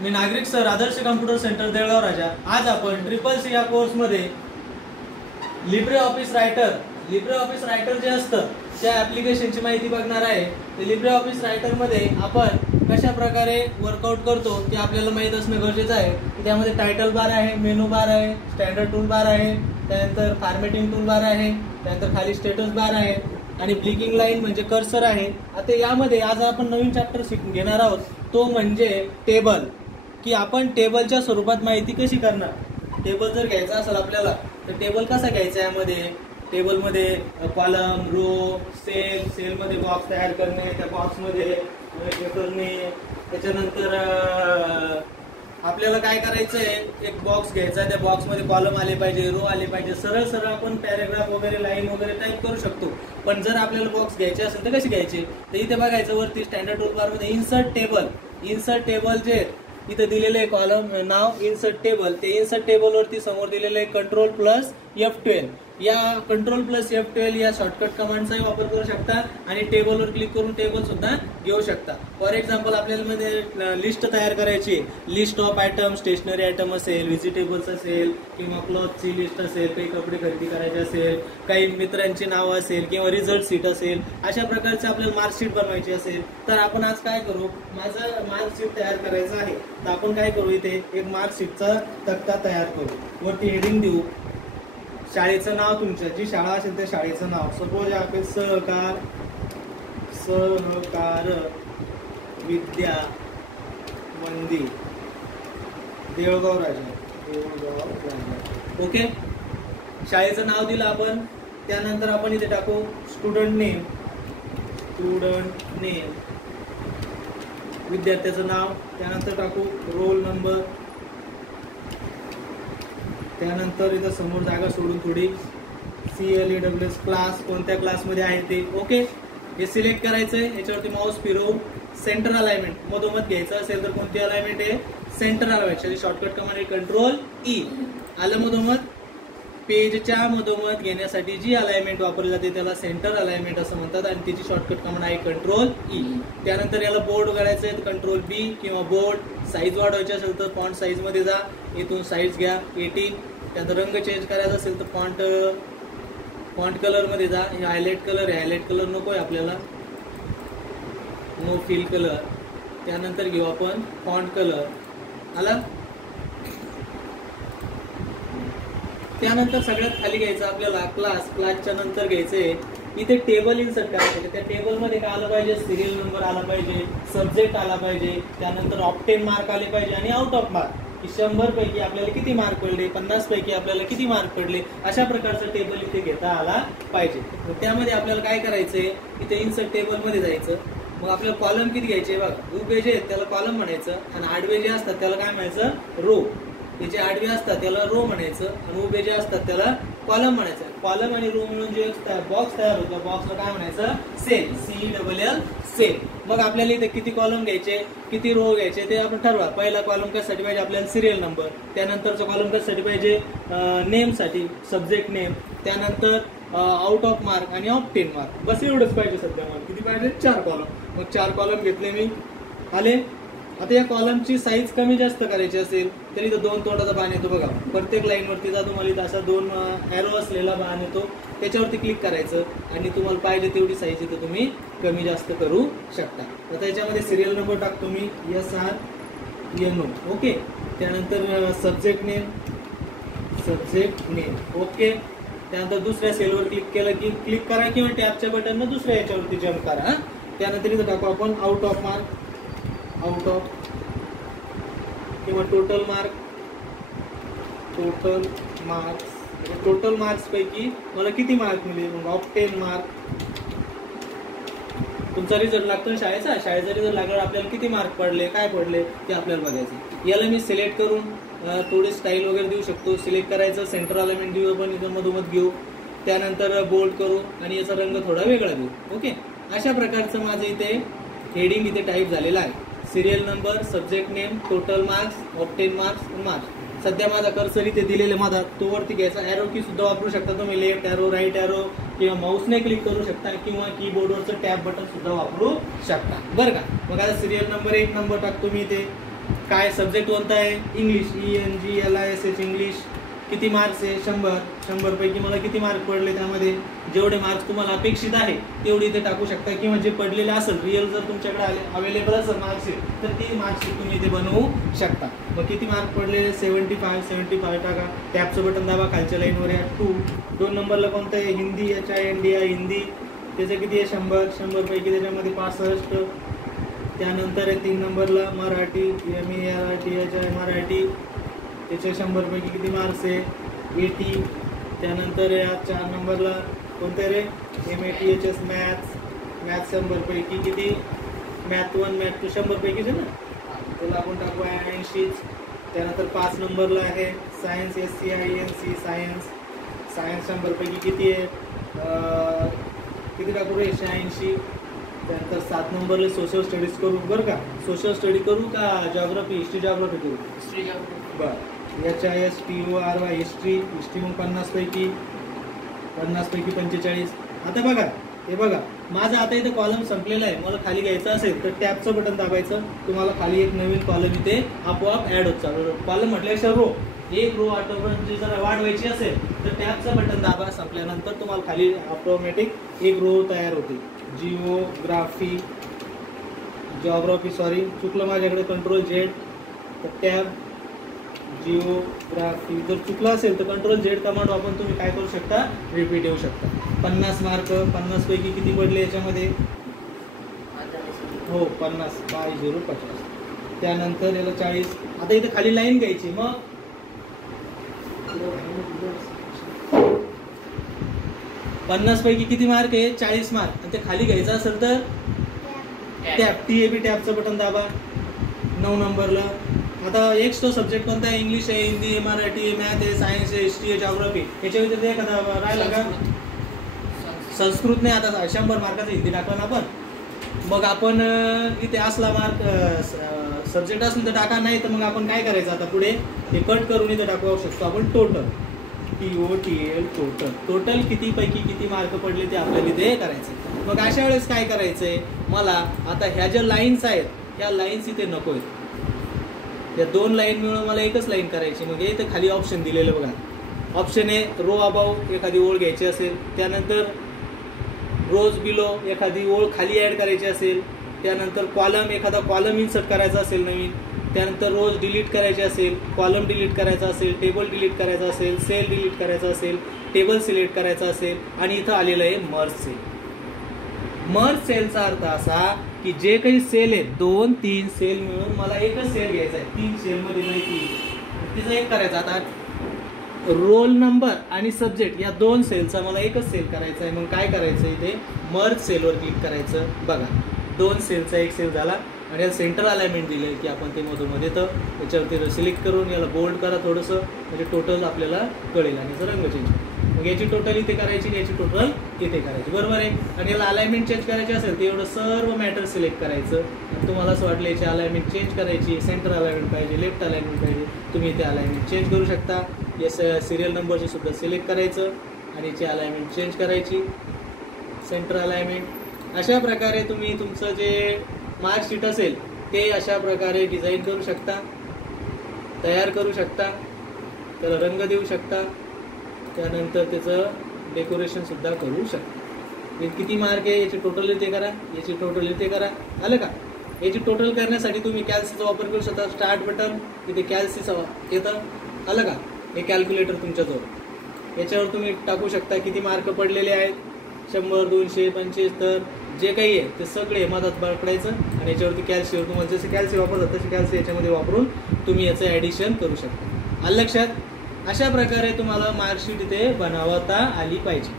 मी नागरिक सर, आदर्श computer centre Deulgaon राजा। आज आपण CCC या कोर्स मध्ये लिब्रे ऑफिस रायटर जे असतं त्या ऍप्लिकेशनची माहिती बघणार आहे। ते लिब्रे ऑफिस रायटर मध्ये आपण कशा प्रकारे वर्कआउट करतो ते आपल्याला माहित असणं गरजेचं आहे। त्यामध्ये टायटल बार आहे, मेनू बार आहे, स्टँडर्ड टूल बार आहे, त्यानंतर फॉर्मॅटिंग टूल बार आहे, त्यानंतर खाली स्टेटस बार आहे आणि ब्लिंकिंग लाईन म्हणजे कर्सर आहे। आता यामध्ये आज आपण नवीन चॅप्टर घेणार आहोत, तो म्हणजे टेबल, की आपण टेबलच्या स्वरूपात माहिती कशी करणार। टेबल जर घ्यायचा असेल आपल्याला तर टेबल कसा घ्यायचा, यामध्ये टेबलमध्ये कॉलम, रो, सेल मध्ये बॉक्स तयार करणे, त्या बॉक्स मध्ये करणे, त्याच्यानंतर आपल्याला काय करायचंय, एक बॉक्स घ्यायचा, त्या बॉक्स मध्ये कॉलम आले पाहिजे, रो आले पाहिजे, सरळ सरळ आपण पॅराग्राफ वगैरे लाईन वगैरे टाईप करू शकतो। पण जर आपल्याला बॉक्स घ्यायचे असेल तर कसे घ्यायचे, तर इथे बघायचं वरती स्टँडर्ड टूल बार मध्ये इन्सर्ट टेबल जे इथे दिलेले कॉलम नाव इन्सर्ट टेबल, ते इन्सर्ट टेबल वरती समोर दिलेले Ctrl+ F12 या Ctrl+ F12 या शॉर्टकट कमांडचाही वापर करू शकता आणि टेबलवर क्लिक करून टेबल सुद्धा घेऊ शकता। फॉर एक्झाम्पल आपल्याला मध्ये लिस्ट तयार करायची, list of item, stationery item असेल, व्हिजिटेबल्स असेल किंवा क्लॉथची लिस्ट असेल, काही कपडे खरेदी करायचे असेल, काही मित्रांची नावं असेल किंवा रिझल्ट शीट असेल, अशा प्रकारचे आपल्याला मार्कशीट बनवायची असेल तर आपण आज काय करू, माझं मार्कशीट तयार करायचं आहे तर आपण काय करू, इथे एक मार्कशीटचा तक्ता तयार करू, वरती हेडिंग देऊ, शाळेचं नाव, तुमचं जी शाळा असेल त्या शाळेचं नाव, सपोज आपण सहकार विद्या मंदिर देळगाव राजा, ओके। शाळेचं नाव दिलं आपण, त्यानंतर आपण इथे टाकू स्टुडंट नेम, विद्यार्थ्याचं नाव, त्यानंतर टाकू रोल नंबर, त्यानंतर इथं समोर जागा सोडून थोडी CLEWS क्लास, कोणत्या क्लासमध्ये आहे ते, ओके। हे सिलेक्ट करायचंय, याच्यावरती माऊस फिरवून सेंटर अलाइनमेंट मधोमध घ्यायचं असेल तर कोणती अलाइनमेंट आहे, सेंटर अलाइनमेंट, शॉर्टकट कमांड आहे Ctrl+E, आलं मधोमध। पेजच्या मधोमध घेण्यासाठी जी अलाइनमेंट वापरली जाते त्याला सेंटर अलाइनमेंट असं म्हणतात आणि त्याची शॉर्टकट कमांड आहे Ctrl+E। त्यानंतर याला बोर्ड करायचं आहे Ctrl+B किंवा बोर्ड, साईज वाढवायची असेल तर फॉन्ट साईज मध्ये जा, इथून साईज घ्या 18, त्यानंतर रंग चेंज करायचा असेल तर फॉन्ट कलर मध्ये जा, हे हायलाइट कलर नकोय आपल्याला, नो फिल कलर, त्यानंतर घेऊ आपण फॉन्ट कलर, आला। त्यानंतर सगळ्यात खाली घ्यायचं आपल्याला क्लासच्या नंतर घ्यायचंय इथे टेबल इन्सर्ट करायचं, त्या टेबल मध्ये काय आलं पाहिजे, सिरियल नंबर आला पाहिजे, सब्जेक्ट आला पाहिजे, त्यानंतर ऑप्टेन मार्क आले पाहिजे आणि आउट ऑफ मार्क, 100 पैकी आपल्याला किती मार्क पडले, 50 पैकी आपल्याला किती मार्क पडले, अशा प्रकारचा टेबल इथे घेता आला पाहिजे। त्यामध्ये आपल्याला काय करायचंय, इथे इन्सर्ट टेबल मध्ये जायचं, मग आपल्याला कॉलम किती घ्यायचे बघा, उभे जे आहेत त्याला कॉलम म्हणायचं आणि आडवे जे असतात त्याला काय म्हणायचं, रो, ते जे आडवे असतात त्याला रो म्हणायचं आणि उभे जे असतात त्याला कॉलम म्हणायचं। कॉलम आणि रो म्हणून जे बॉक्स तयार होतो बॉक्सला काय म्हणायचं, सेल, CELL सेल। मग आपल्याला इथे किती कॉलम घ्यायचे, किती रो घ्यायचे ते आपण ठरवा। पहिला कॉलम कशासाठी पाहिजे आपल्याला, सिरियल नंबर, त्यानंतरचा कॉलम कशासाठी पाहिजे, नेम साठी, सब्जेक्ट नेम, त्यानंतर आउट ऑफ मार्क आणि ऑप्टेन मार्क, बस एवढंच पाहिजे सध्या मला, किती पाहिजे, 4 कॉलम। मग 4 कॉलम घेतले मी, आले। आता या कॉलमची साईज कमी जास्त करायची असेल तर इथं 2 तोंडाचा बाण येतो बघा, प्रत्येक लाईन वरती जा तुम्हाला इथं असा 2 एरो असलेला बाण येतो, त्याच्यावरती क्लिक करायचं आणि तुम्हाला पाहिजे तेवढी साईज इथं तुम्ही कमी जास्त करू शकता। आता याच्यामध्ये सिरियल नंबर टाकतो मी SRNO, ओके। त्यानंतर सब्जेक्ट नेम, ओके। त्यानंतर दुसऱ्या सेलवर क्लिक केलं की क्लिक करा किंवा टॅबच्या बटननं दुसऱ्या याच्यावरती जम्प करा। त्यानंतर इथं टाकू आपण आउट ऑफ किंवा टोटल मार्क्स पैकी मला किती मार्क मिळेल, मग ऑप्टेन मार्क, तुमचा रिझल्ट लागतो शाळेचा रिझल्ट लागल्यावर आपल्याला किती मार्क पडले, काय पडले ते आपल्याला बघायचं। याला मी सिलेक्ट करून थोडी स्टाईल वगैरे देऊ शकतो, सिलेक्ट करायचं, सेंटर अलाइनमेंट देऊ आपण, इथं मधोमध घेऊ, त्यानंतर बोल्ड करू आणि याचा रंग थोडा वेगळा देऊ, ओके। अशा प्रकारचं माझं इथे हेडिंग इथे टाईप झालेलं आहे, serial number, subject name, total marks, obtain marks. सध्या माझा कर्सर इथे दिलेला माझा तो वरती घ्यायचा, एरो की सुद्धा वापरू शकता तुम्ही, लेफ्ट एरो, राईट एरो किंवा माऊसने क्लिक करू शकता किंवा कीबोर्डवरचं टॅब बटन सुद्धा वापरू शकता, बरं का। मग आता सिरियल नंबर 1 नंबर टाकतो मी इथे, काय सब्जेक्ट कोणता आहे? इंग्लिश. ENGLISH English. किती मार्क्स आहे? 100 पैकी मला किती मार्क पडले त्यामध्ये? जेवढे मार्क्स तुम्हाला अपेक्षित आहे तेवढे इथे टाकू शकता, किंवा जे पडलेले असेल रिअल जर तुमच्याकडे अवेलेबल असेल मार्कशीट तर ती मार्कशीट तुम्ही इथे बनवू शकता. मग किती मार्क पडलेले? 75 टाका. टॅबचं बटन दाबा, खालच्या लाईनवर या 2 नंबरला कोणतं आहे? हिंदी. HINDI हिंदी. त्याचं किती आहे? 100 पैकी त्याच्यामध्ये 65. त्यानंतर आहे 3 नंबरला मराठी. MERITHI मराठी. त्याच्या 100 पैकी किती मार्क्स आहे? 80. त्यानंतर या 4 नंबरला कोणतं रे? MATHS maths. 100 पैकी किती? मॅथ 1 मॅथ 2 100 पैकीच आहे ना, त्याला आपण टाकू 80. त्यानंतर 5 नंबरला आहे सायन्स. SCINC science. 100 पैकी किती आहे? किती टाकू रे? 86. त्यानंतर 7 नंबरला सोशल स्टडीज करू बरं का. सोशल स्टडी करू का जॉग्राफी? हिस्ट्री जॉग्राफी करू? बरं. HISTORY history. मग 50 पैकी 45. आता बघा, हे बघा माझा आता इथे कॉलम संपलेला आहे. मला खाली घ्यायचं असेल तर टॅबचं बटन दाबायचं, तुम्हाला खाली एक नवीन कॉलम इथे आपोआप ऍड होत चालू. कॉलम म्हटल्यापेक्षा रो, एक रो ऑटोमॅटिक जर वाढवायची असेल तर टॅबचं बटन दाबा. संपल्यानंतर तुम्हाला खाली ऑटोमॅटिक एक रो तयार होते. जॉग्राफी सॉरी चुकलं माझ्याकडे, कंट्रोल-Z. तर टॅब जिओग्राफी जर चुकला असेल तर कंट्रोल-Z कमांड वापरून तुम्ही काय करू शकता? रिपीट येऊ शकता. 50 मार्क. 50 पैकी किती पडले याच्यामध्ये? हो 50 बाय 0 50. त्यानंतर याला 40. आता इथे खाली लाईन घ्यायची. मग 50 पैकी किती मार्क आहे? 40 मार्क. आणि ते खाली घ्यायचं असेल तर टॅब TAB टॅबचं बटन दाबा. 9 नंबरला आता एक तो सब्जेक्ट कोणता आहे? इंग्लिश आहे, हिंदी आहे, मराठी आहे, मॅथ आहे, सायन्स आहे, हिस्ट्री आहे, जॉग्राफी. याच्या व्यतिरिक्त एखादा राहिला का? संस्कृत नाही. आता 100 मार्काचा हिंदी टाकला ना आपण. मग आपण इथे असला मार्क सब्जेक्ट असेल तर टाका, नाही तर मग आपण काय करायचं आता पुढे हे कट करून इथे टाकू शकतो आपण टोटल. TOTL टोटल किती पैकी किती मार्क पडले ते आपल्याला इथे करायचं. मग अशा वेळेस काय करायचंय? मला आता ह्या ज्या लाईन्स आहेत ह्या लाईन्स इथे नको आहेत. या 2 लाईन मिळून मला एकच लाईन करायची. मग इथे खाली ऑप्शन दिलेलं बघा. ऑप्शन आहे रो अबाव एखादी ओळ घ्यायची असेल, त्यानंतर रोज बिलो एखादी ओळ खाली ॲड करायची असेल, त्यानंतर कॉलम एखादा कॉलम इन्सर्ट करायचा असेल नवीन, त्यानंतर रोज डिलीट करायचे असेल, कॉलम डिलीट करायचा असेल, टेबल डिलीट करायचा असेल, सेल डिलीट करायचा असेल, टेबल सिलेक्ट करायचा असेल, आणि इथं आलेलं आहे मर्ज सेल. मर्ज सेलचा अर्थ असा की जे काही सेल आहेत 2-3 सेल मिळून मला एकच सेल घ्यायचा आहे. 3 सेलमध्ये माहिती तिचं एक करायचं. आता रोल नंबर आणि सब्जेक्ट या 2 सेलचा मला एकच सेल करायचा आहे. मग काय करायचं? इथे मर्ज सेलवर क्लिक करायचं. बघा 2 सेलचा एक सेल झाला आणि याला सेंटर अलाइनमेंट दिलं आहे की आपण ते मधोमध्ये तर याच्यावरती सिलेक्ट करून याला बोल्ड करा थोडंसं, म्हणजे टोटल आपल्याला कळेल. आणि याचा रंग चेंज. मग याची टोटल इथे करायची, याची टोटल इथे करायची. बरोबर आहे. आणि याला अलाइनमेंट चेंज करायची असेल तर एवढं सर्व मॅटर सिलेक्ट करायचं. आणि तुम्हाला असं वाटलं याची अलाइनमेंट चेंज करायची, सेंटर अलाइनमेंट पाहिजे, लेफ्ट अलाइनमेंट पाहिजे, तुम्ही इथे अलाइनमेंट चेंज करू शकता. या सिरियल नंबरची सुद्धा सिलेक्ट करायचं आणि याची अलाइनमेंट चेंज करायची, सेंटर अलाइनमेंट. अशा प्रकारे तुम्ही तुमचं जे मार्कशीट असेल ते अशा प्रकारे डिझाईन करू शकता, तयार करू शकता, त्याला रंग देऊ शकता, त्यानंतर त्याचं डेकोरेशन सुद्धा करू शकता. किती मार्क आहे याची टोटल इथे करा, याची टोटल इथे करा. आलं का? याची टोटल करण्यासाठी तुम्ही कॅल्सीचा वापर करू शकता. स्टार्ट बटन इथे कॅल्सीचं येतं. आलं का? हे कॅल्क्युलेटर तुमच्याजवळ. याच्यावर तुम्ही टाकू शकता किती मार्क पडलेले आहेत. 100, 200, 25. तर जे काही आहे ते सगळे मधात पकडायचं आणि याच्यावरती कॅल्सीवर तुम्हाला जसे कॅल्सी वापरतात तसे कॅल्सी याच्यामध्ये वापरून तुम्ही याचं ॲडिशन करू शकता. आलं लक्षात? अशा प्रकारे तुम्हाला मार्कशीट इथे बनवता आली पाहिजे.